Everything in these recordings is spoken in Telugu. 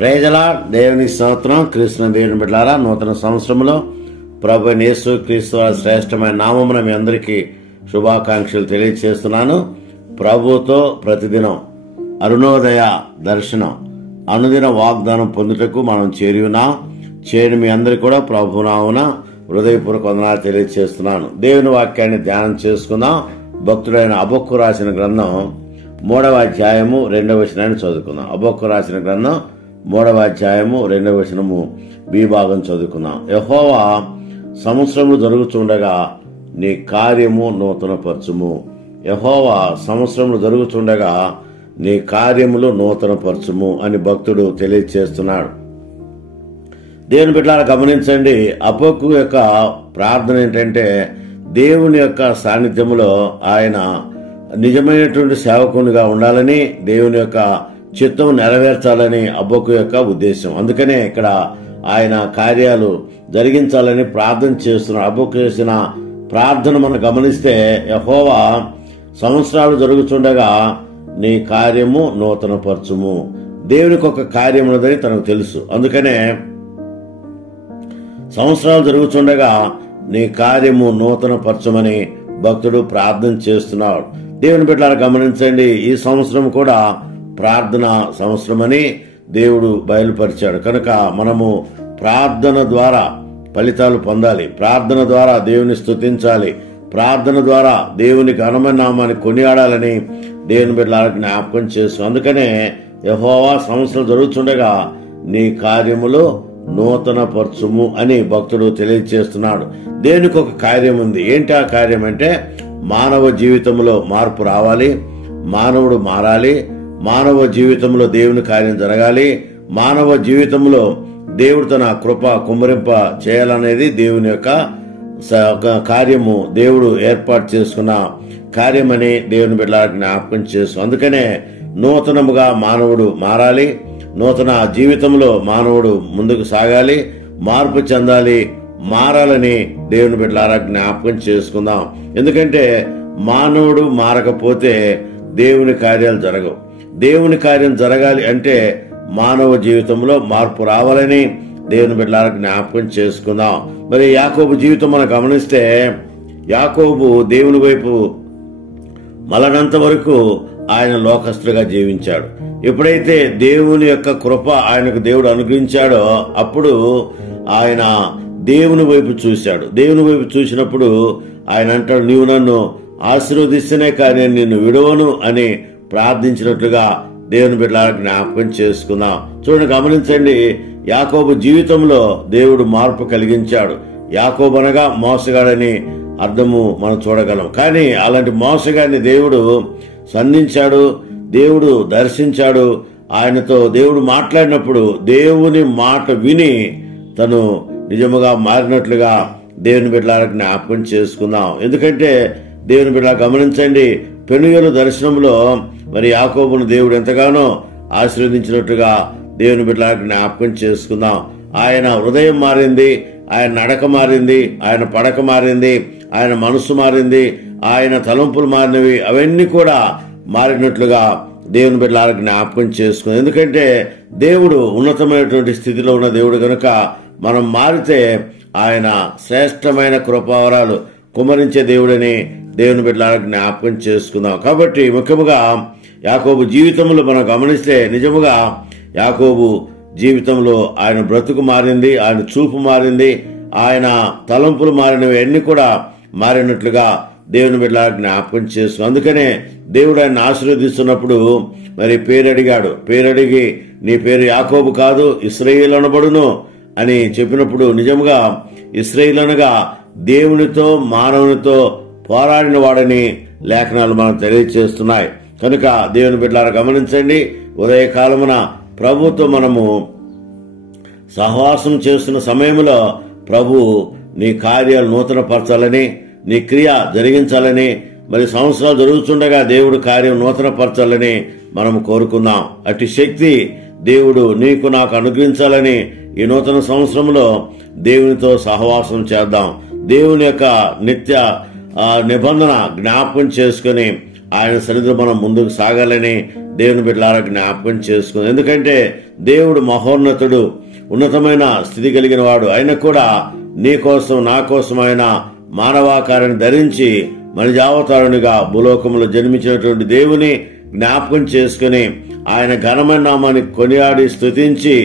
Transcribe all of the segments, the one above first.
Praise the lord. దేవుని స్తోత్రం. క్రీస్తు దేవుని బిడ్డలారా, నూతన సంవత్సరంలో ప్రభు యేసు క్రీస్తు వారి శ్రేష్టమైన నామమున మీ అందరికీ శుభాకాంక్షలు తెలియజేస్తున్నాను. ప్రభుతో ప్రతిదినం అరుణోదయ దర్శనం అనుదిన వాగ్దానం పొందుటకు మనం చేరి మీ అందరికీ కూడా ప్రభు నామమున హృదయపూర్వక వందనాలు తెలియజేస్తున్నాను. దేవుని వాక్యాన్ని ధ్యానం చేసుకుందాం. భక్తుడైన హబక్కూ రాసిన గ్రంథం 3వ అధ్యాయము 2వ వచనాన్ని చదువుకుందాం. హబక్కూ రాసిన గ్రంథం 3వ అధ్యాయము 2వ వచనము బి భాగం చదువుకుందాం. యెహోవా సంవత్సరములు జరుగుతుండగా నీ కార్యము నూతనపరచుము. యెహోవా సంవత్సరములు జరుగుతుండగా నీ కార్యములు నూతనపరచుము అని భక్తుడు తెలియజేస్తున్నాడు. దేవుని బిడ్డలారా గమనించండి, హబక్కూ యొక్క ప్రార్థన ఏంటంటే దేవుని యొక్క సాన్నిధ్యములో ఆయన నిజమైనటువంటి సేవకునిగా ఉండాలని, దేవుని యొక్క చిత్తం నెరవేర్చాలని హబక్కూ యొక్క ఉద్దేశం. అందుకనే ఇక్కడ ఆయన కార్యాలు జరిగించాలని ప్రార్థన చేస్తున్నాడు. హబక్కూ చేసిన ప్రార్థన మనం గమనిస్తే, యెహోవా సంవత్సరాలు జరుగుతుండగా నీ కార్యము నూతనపరచుము. దేవునికి ఒక కార్యం ఉన్నదని తనకు తెలుసు. అందుకనే సంవత్సరాలు జరుగుతుండగా నీ కార్యము నూతనపరచమని భక్తుడు ప్రార్థన చేస్తున్నాడు. దేవుని బిడ్డలారా గమనించండి, ఈ సంవత్సరం కూడా ప్రార్థన సంవత్సరమని దేవుడు బయలుపరిచాడు. కనుక మనము ప్రార్థన ద్వారా ఫలితాలు పొందాలి. ప్రార్థన ద్వారా దేవుని స్తుతించాలి. ప్రార్థన ద్వారా దేవుని ఘనమైన నామాన్ని కొనియాడాలని దేవుని బిడ్డలారా జ్ఞాపకం చేస్తాం. అందుకనే యెహోవా సంవత్సరం జరుగుతుండగా నీ కార్యములు నూతనపరచుము అని భక్తుడు తెలియజేస్తున్నాడు. దేవునికి ఒక కార్యం ఉంది. ఏంటి ఆ కార్యం అంటే, మానవ జీవితంలో మార్పు రావాలి, మానవుడు మారాలి, మానవ జీవితంలో దేవుని కార్యం జరగాలి, మానవ జీవితంలో దేవుడు తన కృప కుమ్మరింప చేయాలనేది దేవుని యొక్క కార్యము. దేవుడు ఏర్పాటు చేసుకున్న కార్యమని దేవుని బిడ్డలకు జ్ఞాపకం చేస్తాం. అందుకనే నూతనముగా మానవుడు మారాలి, నూతన జీవితంలో మానవుడు ముందుకు సాగాలి, మార్పు చెందాలి, మారాలని దేవుని బిడ్డలారా జ్ఞాపకం చేసుకుందాం. ఎందుకంటే మానవుడు మారకపోతే దేవుని కార్యాలు జరగవు. దేవుని కార్యం జరగాలి అంటే మానవ జీవితంలో మార్పు రావాలని దేవుని బిడ్డలారా జ్ఞాపకం చేసుకుందాం. మరి యాకోబు జీవితం మనం గమనిస్తే, యాకోబు దేవుని వైపు మలనంత వరకు ఆయన లోకస్తుడిగా జీవించాడు. ఎప్పుడైతే దేవుని యొక్క కృప ఆయనకు దేవుడు అనుగ్రహించాడో అప్పుడు ఆయన దేవుని వైపు చూశాడు. దేవుని వైపు చూసినప్పుడు ఆయన అంటాడు, నీవు నన్ను ఆశీర్వదిస్తేనే కానీ నిన్ను విడవను అని ప్రార్థించినట్లుగా దేవుని బిడ్డలకు జ్ఞాపకం చేసుకుందాం. చూడండి, గమనించండి, యాకోబు జీవితంలో దేవుడు మార్పు కలిగించాడు. యాకోబు అనగా మోసగాడని అర్థము మనం చూడగలం. కానీ అలాంటి మోసగాడిని దేవుడు సంధించాడు, దేవుడు దర్శించాడు. ఆయనతో దేవుడు మాట్లాడినప్పుడు దేవుని మాట విని తను నిజముగా మారినట్లుగా దేవుని బిడ్డలకు జ్ఞాపకం చేసుకుందాం. ఎందుకంటే దేవుని బిడ్డ గమనించండి, పెనుగలు దర్శనంలో మరి యాకోబును దేవుడు ఎంతగానో ఆశీర్వదించినట్టుగా దేవుని బిడ్డలకు జ్ఞాపకం చేసుకుందాం. ఆయన హృదయం మారింది, ఆయన నడక మారింది, ఆయన పడక మారింది, ఆయన మనసు మారింది, ఆయన తలంపులు మారినవి అవన్నీ కూడా మారినట్లుగా దేవుని బిడ్డలకు జ్ఞాపకం చేసుకుంది. ఎందుకంటే దేవుడు ఉన్నతమైనటువంటి స్థితిలో ఉన్న దేవుడు కనుక మనం మారితే ఆయన శ్రేష్టమైన కృపావరాలు కుమ్మరించే దేవుడని దేవుని బిడ్డలకు జ్ఞాపకం చేసుకుందాం. కాబట్టి ముఖ్యముగా యాకోబు జీవితంలో మనం గమనిస్తే, నిజముగా యాకోబు జీవితంలో ఆయన బ్రతుకు మారింది, ఆయన చూపు మారింది, ఆయన తలంపులు మారినవి అన్ని కూడా మారినట్లుగా దేవుని బిడ్డలకు జ్ఞాపకం చేస్తున్నాం. అందుకనే దేవుడు ఆయన ఆశీర్వదిస్తున్నప్పుడు మరి పేరు అడిగాడు. పేరు అడిగి, నీ పేరు యాకోబు కాదు ఇశ్రాయేలు అనబడును అని చెప్పినప్పుడు నిజంగా ఇశ్రాయేలు అనగా దేవునితో మానవునితో పోరాడిన వాడని లేఖనాలు మనం తెలియజేస్తున్నాయి. కనుక దేవుని బిడ్డలారా గమనించండి, ఉదయకాలమున ప్రభుతో మనము సహవాసం చేస్తున్న సమయంలో ప్రభు నీ కార్యాలు నూతనపరచాలని, నీ క్రియ జరిగించాలని, మరి సంవత్సరాలు జరుగుతుండగా దేవుడు కార్యం నూతనపరచాలని మనం కోరుకుందాం. అటు శక్తి దేవుడు నీకు నాకు అనుగ్రహించాలని ఈ నూతన సంవత్సరంలో దేవునితో సహవాసం చేద్దాం. దేవుని యొక్క నిత్య నిబంధన జ్ఞాపకం చేసుకుని ఆయన సన్నిధిలో మనం ముందుకు సాగాలని దేవుని బిడ్డలారా జ్ఞాపకం చేసుకుంది. ఎందుకంటే దేవుడు మహోన్నతుడు, ఉన్నతమైన స్థితి కలిగిన వాడు. ఆయన కూడా నీ కోసం నా కోసం ఆయన మానవాకారాన్ని ధరించి మనిజావతారునిగా భూలోకంలో జన్మించినటువంటి దేవుని జ్ఞాపకం చేసుకుని ఆయన ఘనమైన నామాన్ని కొనియాడి స్తుతించి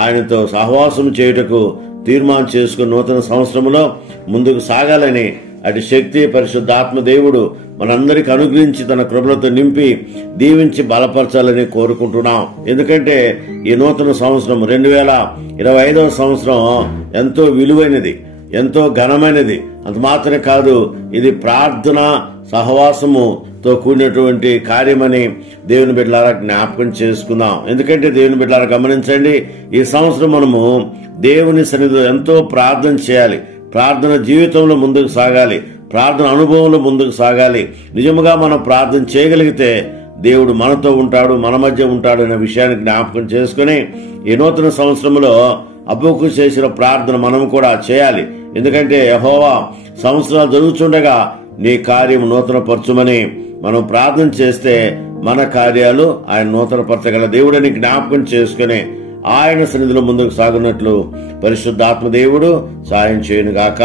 ఆయనతో సహవాసం చేయుటకు తీర్మానం చేసుకుని నూతన సంవత్సరంలో ముందుకు సాగాలని అటు శక్తి పరిశుద్ధాత్మ దేవుడు మనందరికి అనుగ్రహించి తన కృపలతో నింపి దీవించి బలపరచాలని కోరుకుంటున్నాం. ఎందుకంటే ఈ నూతన సంవత్సరం 2025వ సంవత్సరం ఎంతో విలువైనది, ఎంతో ఘనమైనది. అంత మాత్రమే కాదు, ఇది ప్రార్థన సహవాసముతో కూడినటువంటి కార్యమని దేవుని బిడ్డలారా జ్ఞాపకం చేసుకుందాం. ఎందుకంటే దేవుని బిడ్డలారా గమనించండి, ఈ సంవత్సరం మనము దేవుని సన్నిధిలో ఎంతో ప్రార్థన చేయాలి, ప్రార్థన జీవితంలో ముందుకు సాగాలి, ప్రార్థన అనుభవంలో ముందుకు సాగాలి. నిజముగా మనం ప్రార్థన చేయగలిగితే దేవుడు మనతో ఉంటాడు, మన మధ్య ఉంటాడు అనే విషయాన్ని జ్ఞాపకం చేసుకుని ఈ నూతన సంవత్సరంలో హబక్కూ చేసిన ప్రార్థన మనం కూడా చేయాలి. ఎందుకంటే యెహోవా సంవత్సరాలు జరుగుతుండగా నీ కార్యం నూతనపరచుమని మనం ప్రార్థన చేస్తే మన కార్యాలు ఆయన నూతనపరచగల దేవుడని జ్ఞాపకం చేసుకుని ఆయన సన్నిధిలో ముందుకు సాగునట్లు పరిశుద్ధాత్మ దేవుడు సాయం చేయనుగాక.